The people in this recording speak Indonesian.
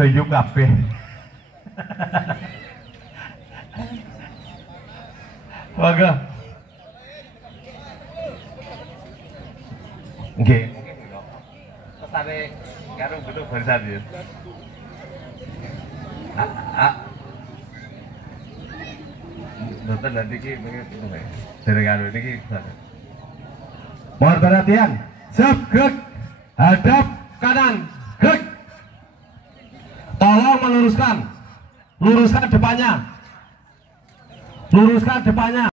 Tuyuk kabeh. Monggo. Nggih. Pesane karo bentuk barisan ya. Nonton nanti ki dari karo ini mohon perhatian. Siap, gerak. Hadap kanan, gerak. Tolong meluruskan. Luruskan depannya. Luruskan depannya.